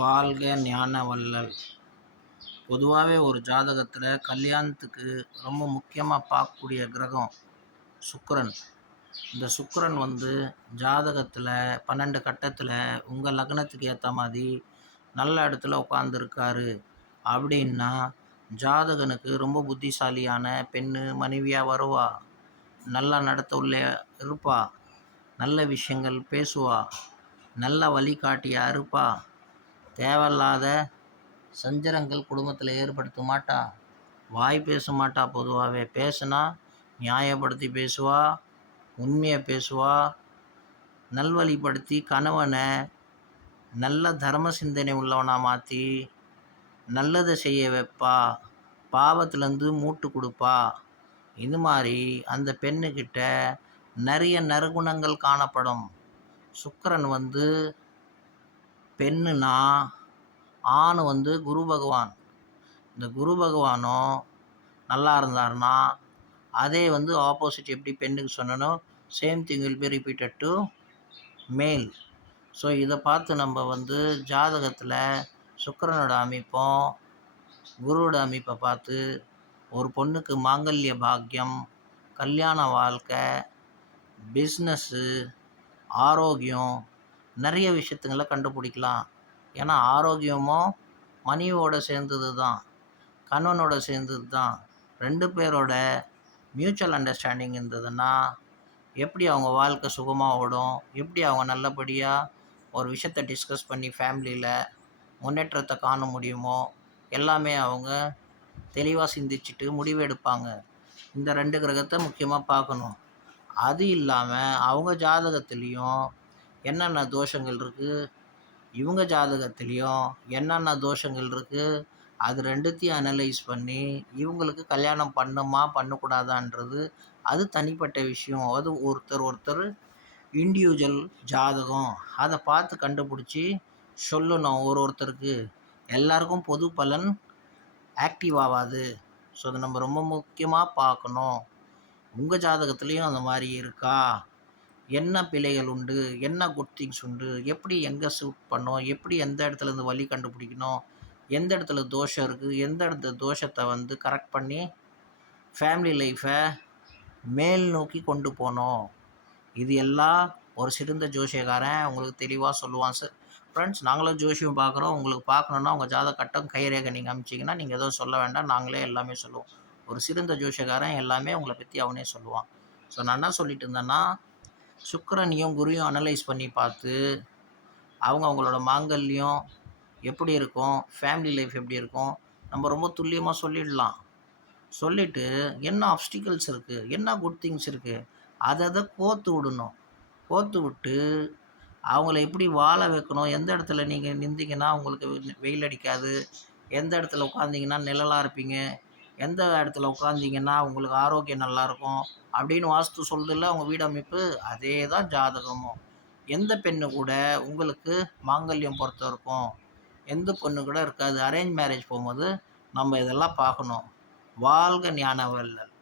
வாழ்க ஞான வள்ளல். பொதுவாகவே ஒரு ஜாதகத்தில் கல்யாணத்துக்கு ரொம்ப முக்கியமாக பார்க்கக்கூடிய கிரகம் சுக்கிரன். இந்த சுக்கிரன் ஜாதகத்தில் 12 கட்டத்தில் உங்கள் லக்னத்துக்கு ஏற்ற மாதிரி நல்ல இடத்துல உட்காந்துருக்காரு அப்படின்னா ஜாதகனுக்கு ரொம்ப புத்திசாலியான பெண்ணு மனைவியாக வருவா, நல்ல நடத்த உள்ள இருப்பா, நல்ல விஷயங்கள் பேசுவா, நல்ல வழிகாட்டியாக இருப்பா, தேவையில்லாத சஞ்சலங்கள் குடும்பத்தில் ஏற்படுத்த மாட்டா, வாய் பேச மாட்டா. பொதுவாகவே பேசுனா நியாயப்படுத்தி பேசுவா, உண்மையை பேசுவா, நல்வழிப்படுத்தி கணவனை நல்ல தர்ம சிந்தனை உள்ளவனாக மாற்றி நல்லதை செய்ய வைப்பா, பாவத்திலேருந்து மூட்டு கொடுப்பா. இது மாதிரி அந்த பெண்ணுக்கிட்ட நிறைய நற்குணங்கள் காணப்படும். சுக்கிரன் பெண்ணுனா ஆண் குரு பகவான். இந்த குரு பகவானும் நல்லா இருந்தார்னா அதே ஆப்போசிட் எப்படி பெண்ணுக்கு சொன்னனோ same thing will be repeated to male. So இதை பார்த்து நம்ம ஜாதகத்தில் சுக்கிரனோட அமைப்பும் குருவோட அமைப்பை பார்த்து ஒரு பொண்ணுக்கு மாங்கல்ய பாக்கியம், கல்யாண வாழ்க்கை, பிஸ்னஸ்ஸு, ஆரோக்கியம், நிறைய விஷயத்துங்களை கண்டுபிடிக்கலாம். ஏன்னா ஆரோக்கியமும் மனைவியோட சேர்ந்தது தான், கணவனோட சேர்ந்தது தான். 2 பேரோட மியூச்சுவல் அண்டர்ஸ்டாண்டிங் இருந்ததுன்னா எப்படி அவங்க வாழ்க்கை சுகமாக ஓடும், எப்படி அவங்க நல்லபடியாக ஒரு விஷயத்தை டிஸ்கஸ் பண்ணி ஃபேமிலியில் முன்னேற்றத்தை காண முடியுமோ எல்லாமே அவங்க தெளிவாக சிந்திச்சுட்டு முடிவு எடுப்பாங்க. இந்த 2 கிரகத்தை முக்கியமாக பார்க்கணும். அது இல்லாமல் அவங்க ஜாதகத்துலேயும் என்னென்ன தோஷங்கள் இருக்குது, இவங்க ஜாதகத்துலேயும் என்னென்ன தோஷங்கள் இருக்குது, அது 2த்தையும் அனலைஸ் பண்ணி இவங்களுக்கு கல்யாணம் பண்ணுமா பண்ணக்கூடாதான்றது அது தனிப்பட்ட விஷயம். அது ஒருத்தர் இண்டிவிஜுவல் ஜாதகம். அதை பார்த்து கண்டுபிடிச்சி சொல்லணும். ஒருத்தருக்கு எல்லாருக்கும் பொது பலன் ஆக்டிவ் ஆகாது. ஸோ அதை நம்ம ரொம்ப முக்கியமாக பார்க்கணும். உங்கள் ஜாதகத்துலேயும் அந்த மாதிரி இருக்கா, என்ன பிழைகள் உண்டு, என்ன குட் திங்ஸ் உண்டு, எப்படி எங்கே சூட் பண்ணோம், எப்படி எந்த இடத்துலேருந்து வழி கண்டுபிடிக்கணும், எந்த இடத்துல தோஷம் இருக்குது, எந்த இடத்துல தோஷத்தை கரெக்ட் பண்ணி ஃபேமிலி லைஃப்பை மேல் நோக்கி கொண்டு போனோம். இது எல்லாம் ஒரு சிறந்த ஜோசியக்காரன் உங்களுக்கு தெளிவாக சொல்லுவான். சார் ஃப்ரெண்ட்ஸ், நாங்களும் ஜோசியம் பார்க்குறோம். உங்களுக்கு பார்க்கணுன்னா உங்கள் ஜாதக கட்டம் கைரேகை நீங்கள் அனுப்பிச்சிங்கன்னா நீங்கள் எதுவும் சொல்ல வேண்டாம், நாங்களே எல்லாமே சொல்லுவோம். ஒரு சிறந்த ஜோசியக்காரன் எல்லாமே உங்களை பற்றி அவனே சொல்லுவான். ஸோ நான் என்ன சொல்லிட்டு இருந்தேன்னா, சுக்கிரனையும் குருவையும் அனலைஸ் பண்ணி பார்த்து அவங்களோட மாங்கல்யம் எப்படி இருக்கும், ஃபேமிலி லைஃப் எப்படி இருக்கும், நம்ம ரொம்ப துல்லியமாக சொல்லிடலாம். சொல்லிவிட்டு என்ன ஆப்ஸ்டிக்கல்ஸ் இருக்குது, என்ன குட் திங்ஸ் இருக்குது, அதை கோர்த்து விடணும். கோர்த்து விட்டு அவங்கள எப்படி வாழ வைக்கணும், எந்த இடத்துல நீங்கள் நின்றீங்கன்னா உங்களுக்கு வெயில் அடிக்காது, எந்த இடத்துல உட்காந்திங்கன்னா நிழலாக இருப்பீங்க, எந்த இடத்துல உட்காந்திங்கன்னா உங்களுக்கு ஆரோக்கியம் நல்லாயிருக்கும் அப்படின்னு வாஸ்து சொல்லுதில்ல அவங்க வீடு அமைப்பு. அதே தான் ஜாதகமும். எந்த பெண்ணு கூட உங்களுக்கு மாங்கல்யம் பொறுத்த இருக்கும், எந்த பொண்ணு கூட இருக்காது. அரேஞ்ச் மேரேஜ் போகும்போது நம்ம இதெல்லாம் பார்க்கணும். வாழ்க ஞான வள்ளல்.